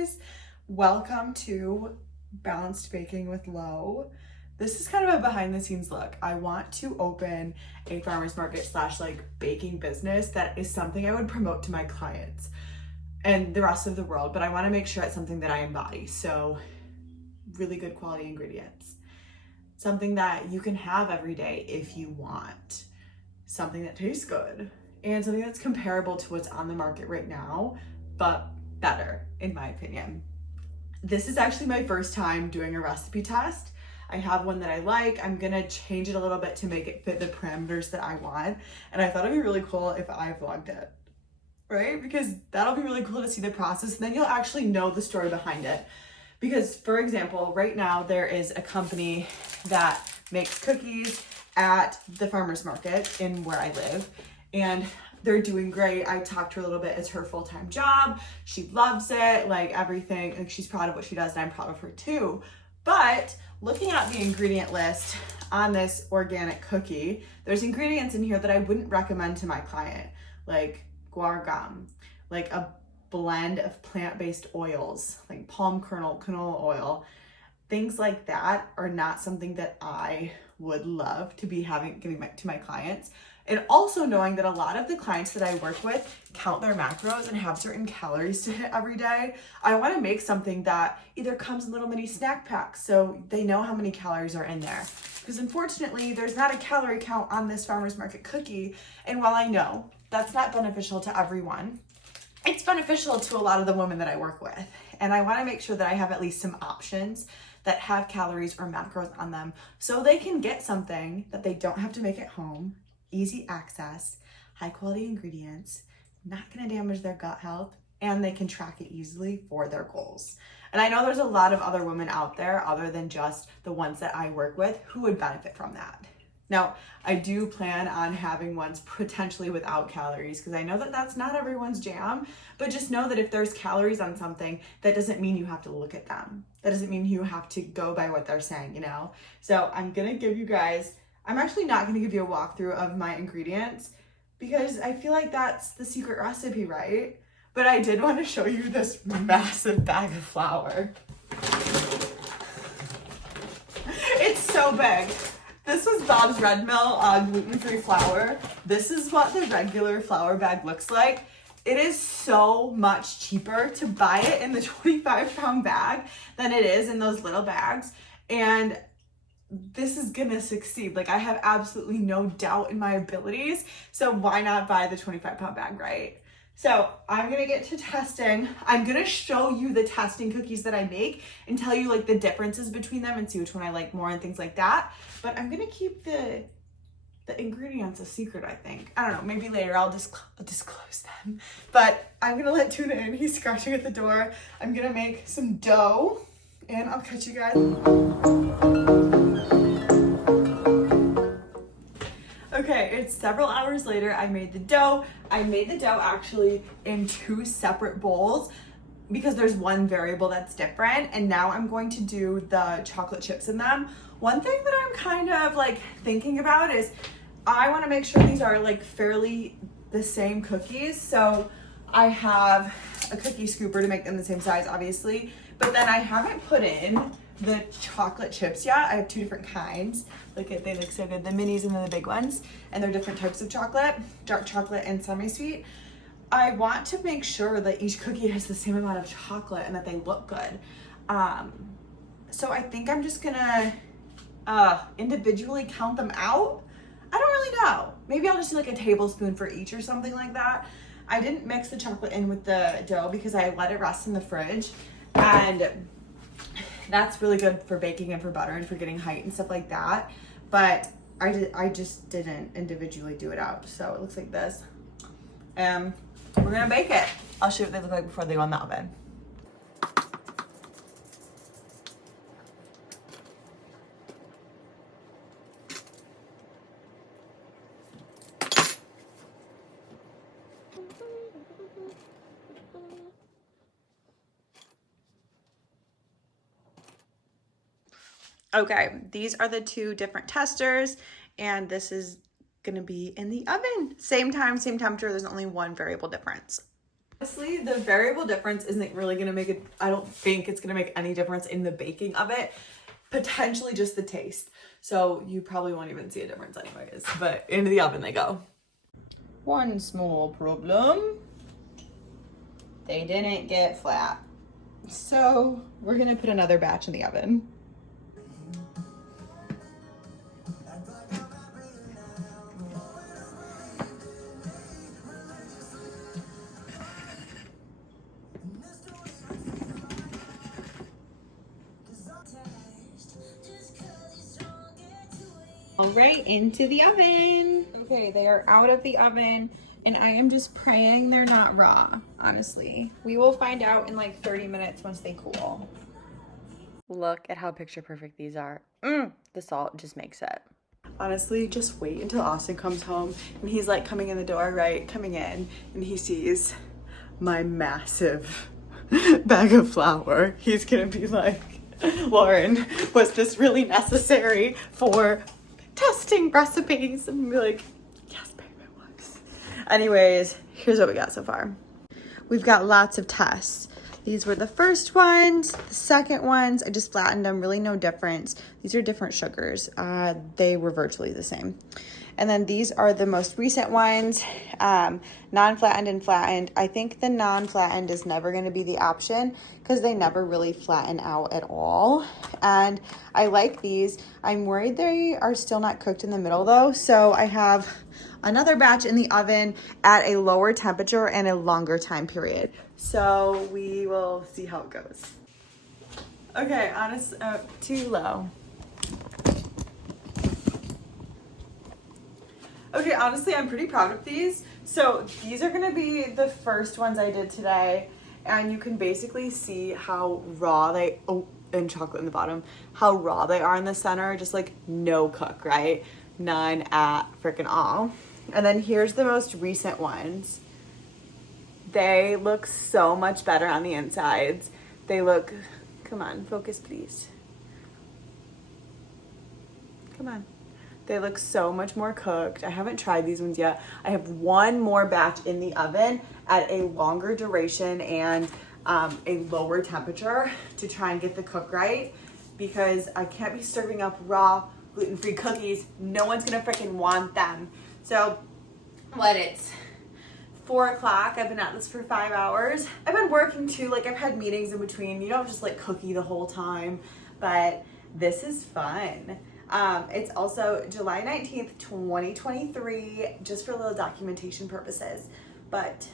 guys, welcome to Balanced Baking with Lo. This is kind of a behind the scenes look. I want to open a farmer's market slash like baking business that is something I would promote to my clients and the rest of the world, but I want to make sure it's something that I embody. So really good quality ingredients, something that you can have every day if you want, something that tastes good, and something that's comparable to what's on the market right now, but better, in my opinion. This is actually my first time doing a recipe test. I have one that I like. I'm gonna change it a little bit to make it fit the parameters that I want. And I thought it'd be really cool if I vlogged it, right? Because that'll be really cool to see the process, and then you'll actually know the story behind it. Because for example, right now there is a company that makes cookies at the farmer's market in where I live, and they're doing great. I talked to her a little bit. It's her full-time job. She loves it, like everything. Like she's proud of what she does, and I'm proud of her too. But looking at the ingredient list on this organic cookie, there's ingredients in here that I wouldn't recommend to my client, like guar gum, like a blend of plant-based oils, like palm kernel, canola oil. Things like that are not something that I would love to be giving to my clients. And also knowing that a lot of the clients that I work with count their macros and have certain calories to hit every day, I want to make something that either comes in little mini snack packs so they know how many calories are in there. Because unfortunately, there's not a calorie count on this farmer's market cookie. And while I know that's not beneficial to everyone, it's beneficial to a lot of the women that I work with. And I want to make sure that I have at least some options that have calories or macros on them so they can get something that they don't have to make at home, easy access, high quality ingredients, not going to damage their gut health, and they can track it easily for their goals. And I know there's a lot of other women out there other than just the ones that I work with who would benefit from that. Now, I do plan on having ones potentially without calories because I know that that's not everyone's jam, but just know that if there's calories on something, that doesn't mean you have to look at them. That doesn't mean you have to go by what they're saying, you know? So I'm gonna give you guys, I'm actually not gonna give you a walkthrough of my ingredients because I feel like that's the secret recipe, right? But I did want to show you this massive bag of flour. It's so big. This was Bob's Red Mill gluten-free flour. This is what the regular flour bag looks like. It is so much cheaper to buy it in the 25-pound bag than it is in those little bags. And this is gonna succeed. Like I have absolutely no doubt in my abilities. So why not buy the 25-pound bag, right? So I'm gonna get to testing. I'm gonna show you the testing cookies that I make and tell you like the differences between them and see which one I like more and things like that. But I'm gonna keep the ingredients a secret, I think. I don't know, maybe later I'll disclose them. But I'm gonna let Tuna in. He's scratching at the door. I'm gonna make some dough and I'll catch you guys. Okay, it's several hours later. I made the dough. I made the dough actually in 2 separate bowls because there's one variable that's different. And now I'm going to do the chocolate chips in them. One thing that I'm kind of like thinking about is I want to make sure these are like fairly the same cookies. So I have a cookie scooper to make them the same size, obviously. But then I haven't put in the chocolate chips yet. I have 2 different kinds. Look at, they look so good. The minis and then the big ones. And they're different types of chocolate, dark chocolate and semi-sweet. I want to make sure that each cookie has the same amount of chocolate and that they look good. So I think I'm just gonna individually count them out. I don't really know. Maybe I'll just do like a tablespoon for each or something like that. I didn't mix the chocolate in with the dough because I let it rest in the fridge. And that's really good for baking and for butter and for getting height and stuff like that. But I just didn't individually do it out. So it looks like this. We're gonna bake it. I'll show you what they look like before they go in the oven. Okay, these are the 2 different testers, and this is gonna be in the oven. Same time, same temperature, there's only one variable difference. Honestly, the variable difference isn't really gonna make it, I don't think it's gonna make any difference in the baking of it. Potentially just the taste. So you probably won't even see a difference anyways, but into the oven they go. One small problem. They didn't get flat. So we're gonna put another batch in the oven. All right, into the oven. Okay, they are out of the oven and I am just praying they're not raw, honestly. We will find out in like 30 minutes once they cool. Look at how picture perfect these are. The salt just makes it. Honestly, just wait until Austin comes home and he's like coming in the door, right? Coming in and he sees my massive bag of flour. He's gonna be like, Lauren, was this really necessary for testing recipes? And be like, yes, babe, it was. Anyways, here's what we got so far. We've got lots of tests. These were the first ones, the second ones, I just flattened them, really no difference. These are different sugars. They were virtually the same. And then these are the most recent ones, non-flattened and flattened. I think the non-flattened is never gonna be the option because they never really flatten out at all. And I like these. I'm worried they are still not cooked in the middle though. So I have another batch in the oven at a lower temperature and a longer time period. So we will see how it goes. Okay, too low. Okay, honestly, I'm pretty proud of these. So these are gonna be the first ones I did today. And you can basically see how raw and chocolate in the bottom, how raw they are in the center, just like no cook, right? None at freaking all. And then here's the most recent ones. They look so much better on the insides. They look, come on, focus please. Come on. They look so much more cooked. I haven't tried these ones yet. I have one more batch in the oven at a longer duration and a lower temperature to try and get the cook right because I can't be serving up raw gluten-free cookies. No one's gonna freaking want them. So it's 4 o'clock. I've been at this for 5 hours. I've been working too, like I've had meetings in between. You don't just like cookie the whole time, but this is fun. It's also July 19th, 2023, just for little documentation purposes. But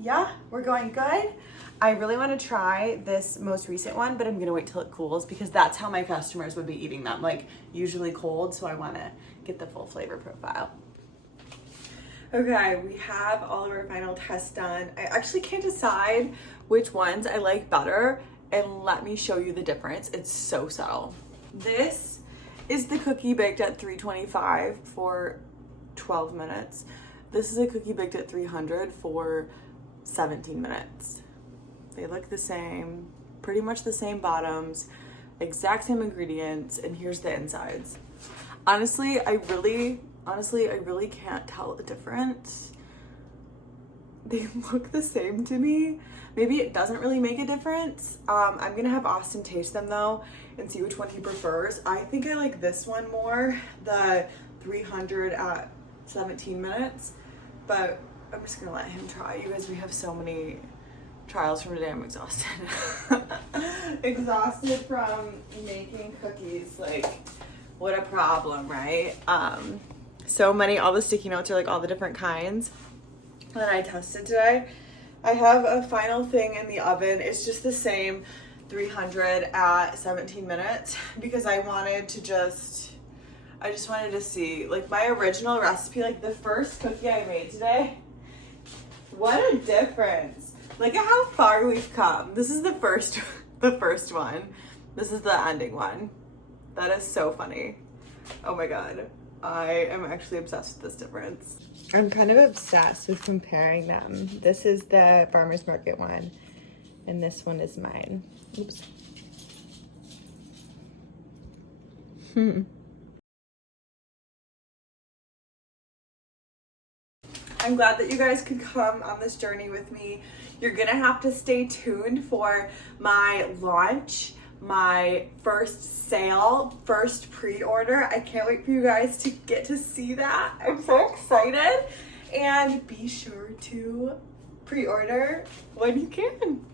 yeah, we're going good. I really want to try this most recent one, but I'm gonna wait till it cools because that's how my customers would be eating them, like usually cold. So I want to get the full flavor profile. Okay, we have all of our final tests done. I actually can't decide which ones I like better, and let me show you the difference. It's so subtle. This is the cookie baked at 325 for 12 minutes. This is a cookie baked at 300 for 17 minutes. They look the same, pretty much the same bottoms, exact same ingredients, and here's the insides. Honestly, I really can't tell the difference. They look the same to me. Maybe it doesn't really make a difference. I'm gonna have Austin taste them though and see which one he prefers. I think I like this one more, the 300 at 17 minutes, but I'm just gonna let him try. You guys, we have so many trials from today. I'm exhausted. Exhausted from making cookies. Like, what a problem, right? So many, all the sticky notes are like all the different kinds that I tested today. I have a final thing in the oven. It's just the same 300 at 17 minutes because I just wanted to see, like my original recipe, like the first cookie I made today, what a difference. Look at how far we've come. This is the first one. This is the ending one. That is so funny. Oh my God. I am actually obsessed with this difference. I'm kind of obsessed with comparing them. This is the farmer's market one, and this one is mine. Oops. I'm glad that you guys could come on this journey with me. You're gonna have to stay tuned for my launch, my first sale, first pre-order. I can't wait for you guys to get to see that. I'm so excited. And be sure to pre-order when you can.